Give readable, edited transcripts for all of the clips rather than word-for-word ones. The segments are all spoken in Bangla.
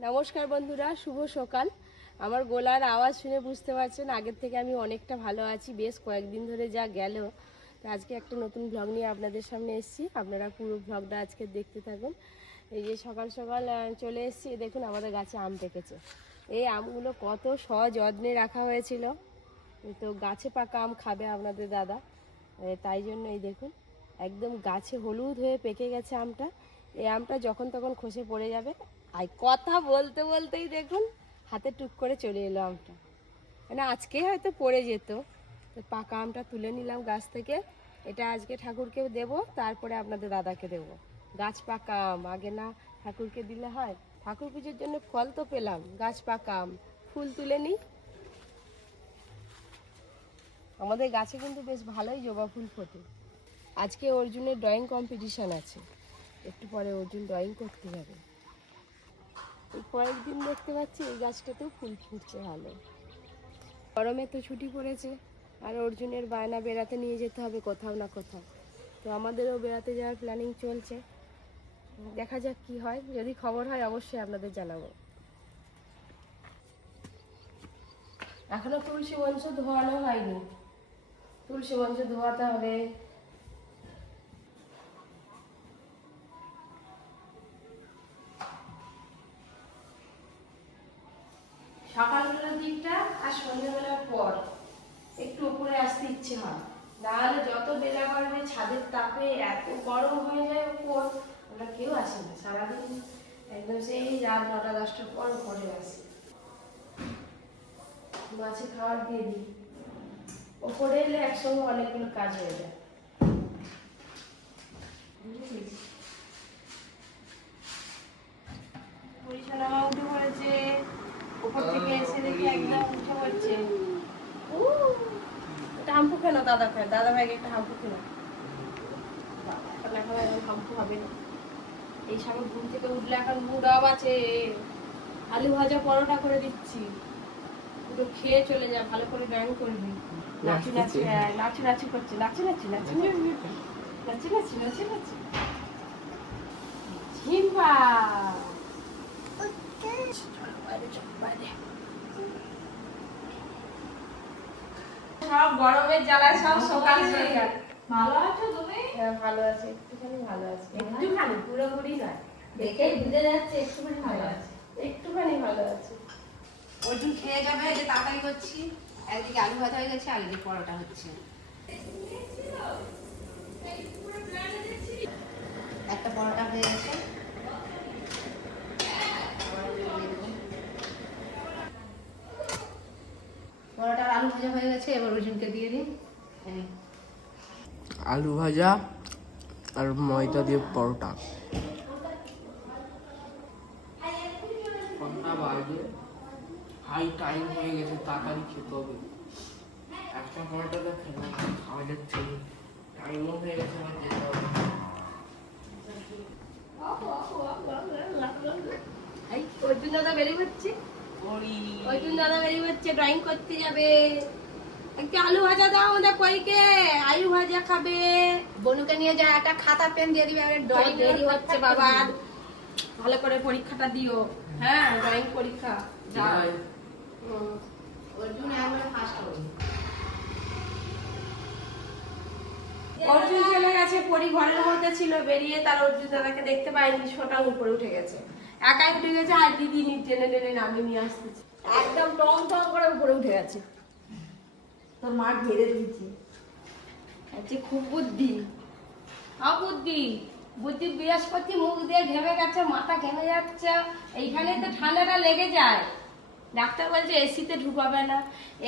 নমস্কার বন্ধুরা, শুভ সকাল। আমার গলার আওয়াজ শুনে বুঝতে পারছেন আগের থেকে আমি অনেকটা ভালো আছি। বেশ কয়েকদিন ধরে যা গেল, তো আজকে একটা নতুন ব্লগ নিয়ে আপনাদের সামনে এসেছি। আপনারা পুরো ব্লগটা আজকে দেখতে থাকুন। এই যে সকাল সকাল চলে এসেছি, দেখুন আমাদের গাছে আম পেকেছে। এই আমগুলো কত সযত্নে রাখা হয়েছিল, তো গাছে পাকা আম খাবে আপনাদের দাদা, তাই জন্য এই দেখুন একদম গাছে হলুদ হয়ে পেকে গেছে আমটা। এই আমটা যখন তখন খসে পড়ে যাবে। আর কথা বলতে বলতেই দেখুন হাতে টুক করে চলে এলো আমটা, মানে আজকেই হয়তো পড়ে যেত। তো পাকা আমটা তুলে নিলাম গাছ থেকে। এটা আজকে ঠাকুরকে দেব, তারপরে আপনাদের দাদাকে দেব। গাছ পাকা আম আগে না ঠাকুরকে দিলে হয়? ঠাকুর পুজোর জন্য ফল তো পেলাম, গাছ পাকা আম ফুল তুলে নিই। আমাদের গাছে কিন্তু বেশ ভালোই জবা ফুল ফোটে। আজকে অর্জুনের ড্রয়িং কম্পিটিশান আছে, একটু পরে অর্জুন ড্রয়িং করতে যাবে। এই কয়েকদিন দেখতে পাচ্ছি এই গাছটাতেও ফুল ফুটছে ভালো। গরমে তো ছুটি পড়েছে, আর অর্জুনের বায়না বেড়াতে নিয়ে যেতে হবে কোথাও না কোথাও। তো আমাদেরও বেড়াতে যাওয়ার প্ল্যানিং চলছে, দেখা যাক কি হয়। যদি খবর হয় অবশ্যই আপনাদের জানাবো। এখনো তুলসী মঞ্চ ধোয়ানো হয়নি, তুলসী মঞ্চ ধোয়াতে হবে। সকালবেলার দিকটা আর সন্ধ্যেবেলার পর একটু উপরে আসতে ইচ্ছে হয়, নাহলে যত বেলা বাড়বে ছাদের তাপে এত গরম হয়ে যায় উপর, আমরা কেউ আসি না সারাদিন। একদম সেই রাত 9টা-10টার পর উপরে আসি, মাছে খাবার দিয়ে দিই। ওপরে এলে একসঙ্গে অনেকগুলো কাজ হয়ে যায়। পরিচালনা উঠে পড়েছে, উপর থেকে এসে দেখি একদম উঠে পড়ছে। এটা হাম্পু কেন দাদা খায়? দাদা ভাইকে একটা হাম্পু খেলো। এখন এখন হাম্পু হবে না। এই সময় ঘুম থেকে উঠলে এখন মুড অফ আছে। আলু ভাজা পরোটা করে দিচ্ছি, পুরো খেয়ে চলে যা, ভালো করে ব্যায়াম করবি। নাচি নাচি নাচি নাচি করছে, নাচি নাচি নাচি নাচি নাচি নাচি নাচি ঝিম্বা। সব গরমের জ্বালায় সব সকাল হয়ে গেল। ভালো আছো তুমি? হ্যাঁ ভালো আছে, একটুখানি ভালো আছে, একটুখানি, পুরোপুরি নয়। দেখেই বুঝে যাচ্ছে একটুখানি ভালো আছে। একটুখানি ভালো আছে। অর্জুন খেয়ে যাবে, এই যে তাড়াতাড়ি করছি। একদিকে আলু ভাজা হয়ে গেছে, আর এদিকে পরোটা হচ্ছে। একটা পরোটা হয়ে গেছে। পরোটা আর আলু ভাজা হয়ে গেছে, এবার অর্জুনকে দিয়ে দিই। আলু ভাজা আর ময়দা দিয়ে পরোটা। হাই টাইম হয়ে গেছে, তাড়াতাড়ি খেতে হবে। একটা পরোটাটা খেলাম, খাওয়া যাচ্ছে, টাইমও হয়ে গেছে, আমার যেতে হবে। অর্জুন দাদা বেরিয়ে হচ্ছে, অর্জুন দাদা বেরিয়ে হচ্ছে, ড্রয়িং করতে যাবে। একটা আলু ভাজা দাও আমাদের কইকে, আলু ভাজা খাবে। বনুকে নিয়ে যায়, একটা খাতা পেন দিয়ে দিবে। ড্রয়িং দেরি হচ্ছে বাবা, ভালো করে পরীক্ষাটা দিও। হ্যাঁ ড্রয়িং পরীক্ষা যাও। অর্জুন একবারে ফার্স্ট হবে। অর্জুন চলে গেছে, পরি ঘরের মধ্যে ছিল, বেরিয়ে তার অর্জুন দাদাকে দেখতে পাইনি, সোটার উপরে উঠে গেছে, একাই উঠে গেছে। আর দিদি টেনে টেনে নামিয়ে নিয়ে আসতেছে, একদম টং টং করে উপরে উঠে গেছে। তোর মা ঘেরে দিয়েছে। আজকে খুব বুদ্ধি, অবুদ্ধি বুদ্ধি। বৃহস্পতি মুখ দিয়ে ঘেমে গেছে, মাথা ঘেমে যাচ্ছে, এইখানে তো ঠান্ডাটা লেগে যায়। ডাক্তার বলছে এসিতে ঢুকাবে না,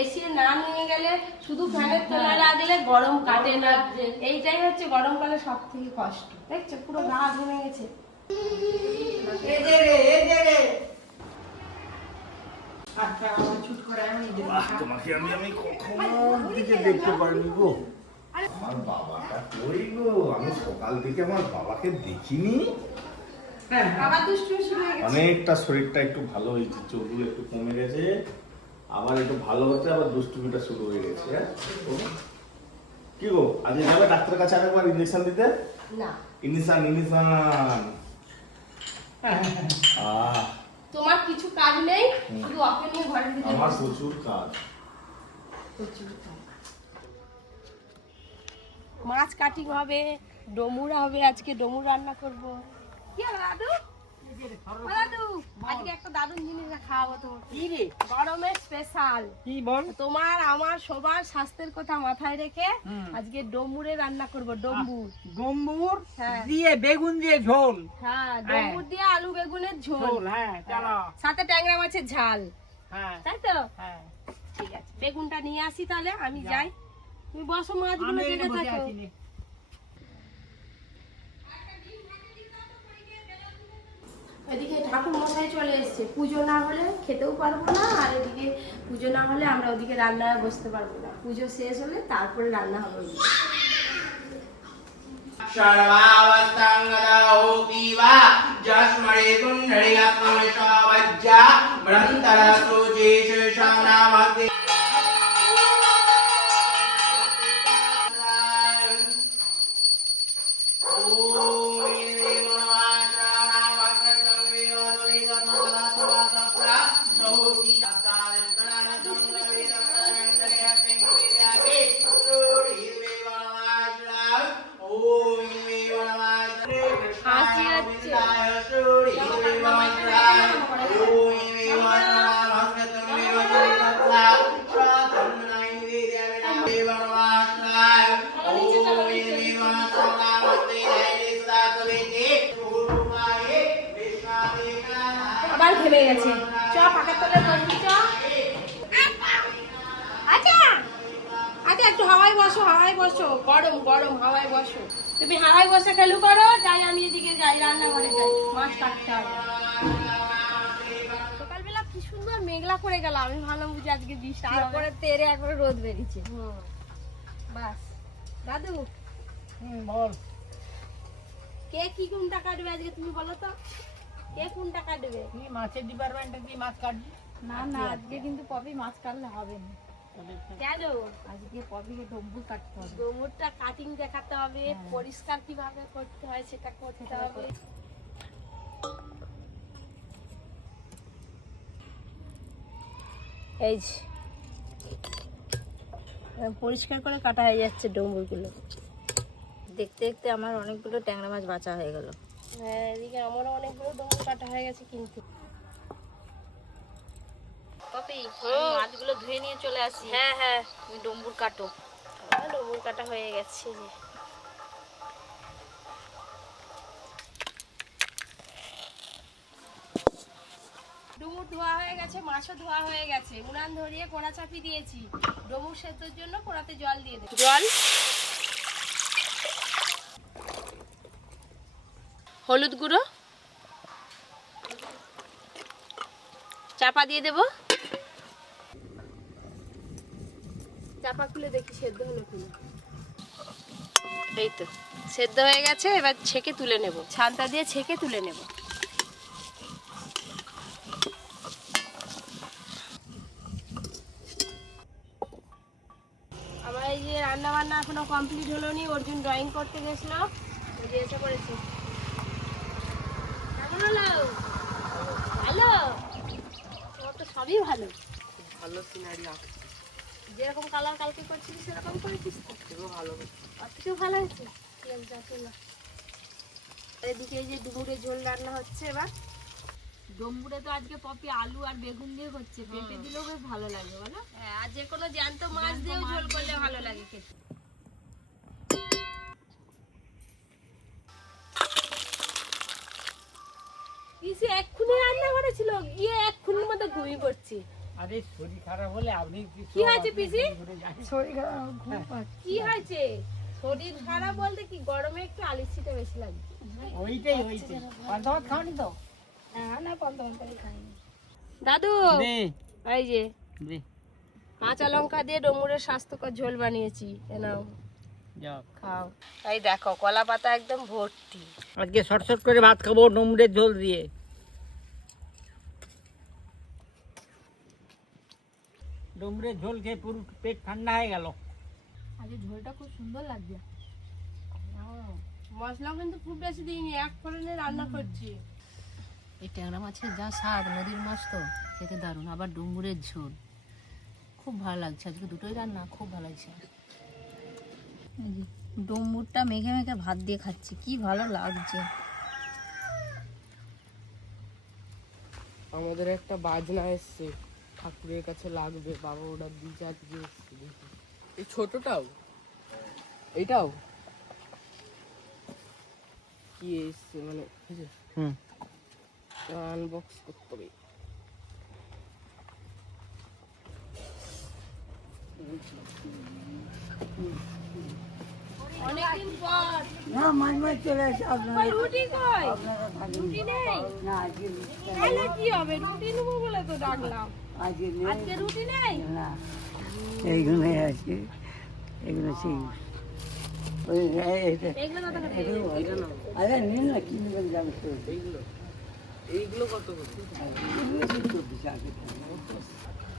এসি না নিয়ে গেলে শুধু ফ্যানের তলায় রাখলে গরম কাটে না। এইটাই হচ্ছে গরমকালে সব থেকে কষ্ট। দেখছো পুরো গা ঘেমে গেছে। তোমাকে আমি কখন থেকে দেখতে পারিনি গো। আমার বাবাটা কই গো? আমি সকাল থেকে আমার বাবাকে দেখিনি। বাবা দুষ্টুমি শুরু হয়ে গেছে। অনেকটা শরীরটা একটু ভালো হয়েছে, চোখগুলো একটু কমে গেছে, আবার একটু ভালো হচ্ছে, আবার দুষ্টুমিটা শুরু হয়ে গেছে। কি গো, আজকে যাবে ডাক্তারের কাছে আরেকবার ইঞ্জেকশন দিতে? না ইঞ্জেকশন। তোমার কিছু কাজ নেই, শুধু ওকে নিয়ে ঘরের ভিতরে আমার প্রচুর কাজ। মাছ কাটিং হবে, ডমুর হবে, আজকে ডমুর রান্না করব। কি হবে দাদু? ও দাদু, আজকে একটা দারুণ জিনিস খাওয়াবো তোমাকে। কি রে? গরমের স্পেশাল। কি বল? তোমার আমার সবার স্বাস্থ্যের কথা মাথায় রেখে আজকে ডমুরে রান্না করব। ডম্বুর গম্বুর হ্যাঁ। দিয়ে বেগুন দিয়ে ঝোল। হ্যাঁ, ডম্বুর দিয়ে আলু বেগুনের ঝোল, ঝোল, হ্যাঁ, চলো। সাথে ট্যাংরা মাছের ঝাল, হ্যাঁ, তাই তো? হ্যাঁ। ঠিক আছে, বেগুনটা নিয়ে আসি তাহলে, আমি যাও। যাই। তুমি বসো, মাছগুলো আমি দেখে এখানে বসে থাকো। আছি নে। এদিকে ঠাকুর মশাই চলে এসেছে, পুজো না হলে খেতেও পারবো না, আর এদিকে পুজো না হলে আমরা ওদিকে রান্নায় বসতে পারবো না। পুজো শেষ হলে তারপরে রান্না হবে ওদিকে। सर्वावस्थांगदाहोतीवा जस्मरे कुण्डलिकात्मनिषावज्जा ब्रह्मतरसोजेश शानामग्नि হাসি হচ্ছে। আবার ঘেমে গেছে। চ পাকার তলে বসবি, চ। আচ্ছা আচ্ছা, একটু হাওয়ায় বসো, হাওয়ায় বসো, গরম গরম হাওয়ায় বসো। তুমি হাওয়ায় বসে খেলু করো, যাই আমি এদিকে যাই, রান্নাঘরে যাই, মাছ কাটতে হবে। সকালবেলা কি সুন্দর মেঘলা করে গেল, আমি ভালো বুঝি আজকে বৃষ্টি হবে। তারপরে তেরে একবার রোদ বেরিয়েছে। বাস। দাদু, বল। কে কি কোনটা কাটবে আজকে তুমি বলো তো? কে কোনটা কাটবে? তুই মাছের ডিপার্টমেন্টে কি মাছ কাটবি? না না, আজকে কিন্তু পপি মাছ কাটলে হবে না। কেন? আজকে পপিকে ডম্বুর কাটতে হবে। ডোমুরটা কাটিং দেখাতে হবে, পরিষ্কার কিভাবে করতে হয় সেটা করতে হবে। এই যে পরিষ্কার করে কাটা হয়ে যাচ্ছে ডোমুরগুলো। দেখতে দেখতে আমার অনেকগুলো ট্যাংরা মাছ বাঁচা হয়ে গেল। হ্যাঁ, এদিকে আমারও অনেকগুলো ডোমুর কাটা হয়ে গেছে কিন্তু। পপি, মাছগুলো ধুয়ে নিয়ে চলে আসি। হ্যাঁ হ্যাঁ, তুমি ডম্বুর কাটো। ডোমুর কাটা হয়ে গেছে যে। ডুমুর ধোয়া হয়ে গেছে, মাছও ধোয়া হয়ে গেছে, উনান ধরিয়ে কোড়া চাপি দিয়েছি। ডুমুর সেদ্ধর জন্য কোড়াতে জল দিয়ে দেব। জল, হলুদ গুঁড়ো, চাপা দিয়ে দেব। চাপা খুলে দেখি সেদ্ধ হলো কিনা। এই তো সেদ্ধ হয়ে গেছে, এবার ছেঁকে তুলে নেব, ছানটা দিয়ে ছেঁকে তুলে নেব। আমার এই যে রান্না বান্না এখনো কমপ্লিট হলো নি, অর্জুন ড্রয়িং করতে গেছিল, ওই যে এসে পড়েছি। কেমন হলো? ভালো? তোমার তো সবই ভালো। ভালো সিনারি আছে, যেরকম কালার কালকে করছিস সেরকম করেছিস তো? সেগুলো ভালো আর থেকেও ভালো হয়েছে। ঠিক আছে, যা চলো। আর এদিকে এই যে ডুমুরের ঝোল রান্না হচ্ছে এবার। ডম্বুরে তো আজকে পপি আলু আর বেগুন দিয়ে হচ্ছে, পেঁপে দিলেও বেশ ভালো লাগে বলো। হ্যাঁ, আর যে কোনো জ্যান্ত মাছ দিয়েও ঝোল করলে ভালো লাগে খেতে। পিসি এক্ষুনি রান্না করেছিল, গিয়ে এক্ষুনির মধ্যে ঘুমিয়ে পড়ছি। আরে শরীর খারাপ হলে আপনি কি হয়েছে পিসি? শরীর খারাপ। কি হয়েছে? শরীর খারাপ বলতে কি, গরমে একটু আলিসিটা বেশি লাগে। ওইটাই পান্তা ভাত খাওয়ানি তো? না পান্তা ভাত খাইনি। দাদু, দে, এই যে দে, কাঁচা লঙ্কা দিয়ে ডমুরের স্বাস্থ্যকর ঝোল বানিয়েছি, এ নাও যাও। খাও। এই দেখো কলা পাতা একদম ভর্তি। আজকে শর্ট করে ভাত খাবো ডুমুরের ঝোল দিয়ে। ডুমুরের ঝোল খেয়ে পুরো পেট ঠান্ডা হয়ে গেল। আজকে ঝোলটা খুব সুন্দর লাগছে। মশলাও কিন্তু খুব বেশি দিইনি, এক ফোড়নে রান্না করছি। এই ট্যাংরা মাছের যা স্বাদ, নদীর মাছ তো খেতে দারুণ, আবার ডুমুরের ঝোল খুব ভালো লাগছে। আজকে দুটোই রান্না খুব ভালো লাগছে। ডুমুরটা মেখে মেখে ভাত দিয়ে খাচ্ছি, কি ভালো লাগছে। আমাদের একটা বাজনা এসছে, ঠাকুরের কাছে লাগবে, বাবা ওটা দিতে আজকে এসছে। দেখি এই ছোটটাও, এইটাও কি এসছে মানে আনবক্স করতে হবে। অনেকদিন পর না মাঝ মাঝ চলে আসে আপনার কই রুটি কই? রুটি নেই? না আজকে তাহলে কি হবে? রুটি নেবো বলে তো ডাকলাম। আজকে আজকে রুটি নেই? না এইগুলোই আছে, এগুলো সেই ওই এটা এগুলো কত করে? আরে নিন না কি নেবেন যাবে তো এইগুলো এইগুলো কত করে?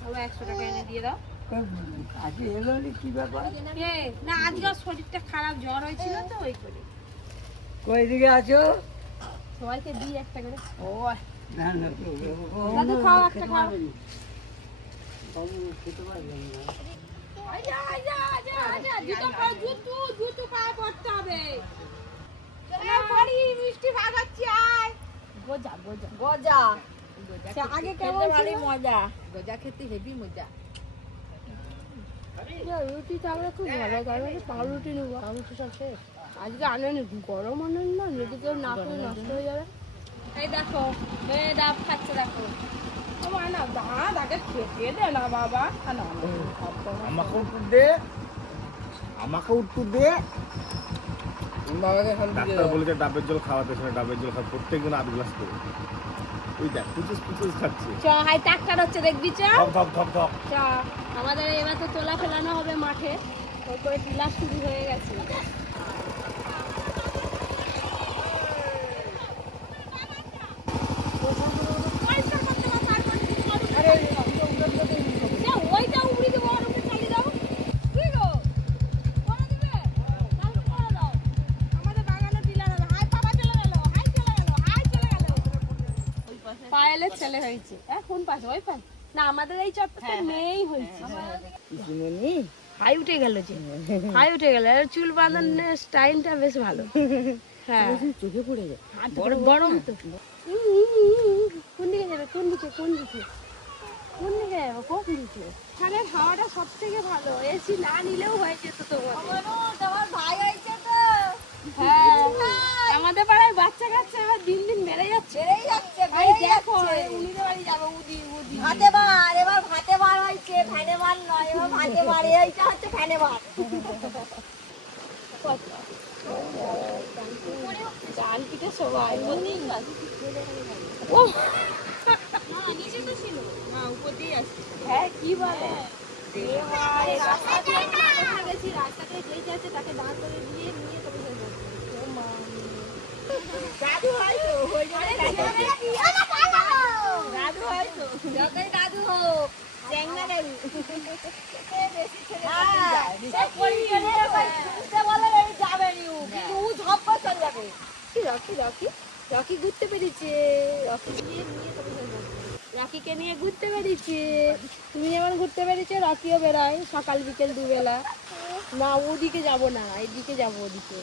তাহলে 100 টাকা এনে দিয়ে দাও। আজকে এলো কি ব্যাপার? কে? না আজকে ওর শরীরটা খারাপ, জ্বর হয়েছিল তো ওই করে। কই দিকে আছো? সবাইকে দিই একটা করে। ও না না দাদু খাও একটা খাও। খেতে পারবেন না। আইয়া আইয়া আইয়া আইয়া জুতো পর জুতো পায়ে পড়তে হবে। চলে পড়ি মিষ্টি ভাগাচ্ছি আয়। গজা গজা গজা গজা আগে কেমন ছিল মজা? গজা খেতে হেভি মজা। রুটিটা আমরা খুব ভালো খাই, পাউরুটি নেবো, পাউরুটি সব শেষ। আজকে আনেন গরম আনেন না, যদি কেউ না করে নষ্ট হয়ে যাবে। এই দেখো মেয়ে ডাব খাচ্ছে, দেখো তোমার না দাঁত আগে খেতে দে না বাবা। আমাকে উত্তর দে, আমাকে উত্তর দে। বাবাকে এখন ডাক্তার বলেছে ডাবের জল খাওয়াতে, সেটা ডাবের জল খাওয়া প্রত্যেকদিন 8 গ্লাস করে। ওই দেখ পুচুস পুচুস খাচ্ছে। চ হাই টাক্কার হচ্ছে দেখবি চ ধক ধক ধক ধক। চ। আমাদের এবার তো তোলা ফেলানো হবে মাঠে, ওই করে টিলা শুরু হয়ে গেছে। ওইটা উড়ি দেবো, আর ওকে চালিয়ে দাও। কি গো করে দিবে? তাহলে করে দাও। আমাদের বাগানে টিলা হবে। হাই বাবা চলে গেল, হাই চলে গেল, হাই চলে গেল। পায়েলের ছেলে হয়েছে। কোন পাশে? ওই পাশে না, আমাদের এই চত্বরটা মেয়েই হয়েছে। হাই উঠে গেল যে, হাই উঠে গেল। আর চুল বাঁধানোর স্টাইলটা বেশ ভালো। হ্যাঁ চোখে পড়ে যায়, গরম তো। কোন দিকে যাবে? কোন দিকে কোন দিকে কোন দিকে যাবো? কোন দিকে? ফ্যানের হাওয়াটা সব থেকে ভালো, এসি না নিলেও হয়ে যেত তোমার ভাই হয়েছে তো। হ্যাঁ আমাদের পাড়ায় বাচ্চা কাচ্চা এবার দিন দিন বেড়ে যাচ্ছে। এই দেখো উনিদের বাড়ি যাবো, উদি উদি ভাতে বার, এবার ভাতে বার হয়েছে, ফ্যানে বার নয়, এবার ভাতে বার, এইটা হচ্ছে ফ্যানে বার। গান পিঠে সবাই ও নিচে তো ছিল না, উপর দিয়ে আসছে। হ্যাঁ কি বলে রাস্তা গেছি, রাস্তাতে যেই যাচ্ছে তাকে দাঁড় করে দিয়ে নিয়ে তবে দাদু হয়তো ওই জন্য দাদু হয়তো যতই দাদু হোক, চ্যাংড়া দাদু। রকি ঘুরতে পেরেছে, রকিকে নিয়ে ঘুরতে পেরেছে। তুমি যেমন ঘুরতে পেরেছো, রকিও বেরোয় সকাল বিকেল দুবেলা। না ওদিকে যাবো না, এদিকে যাবো, ওদিকে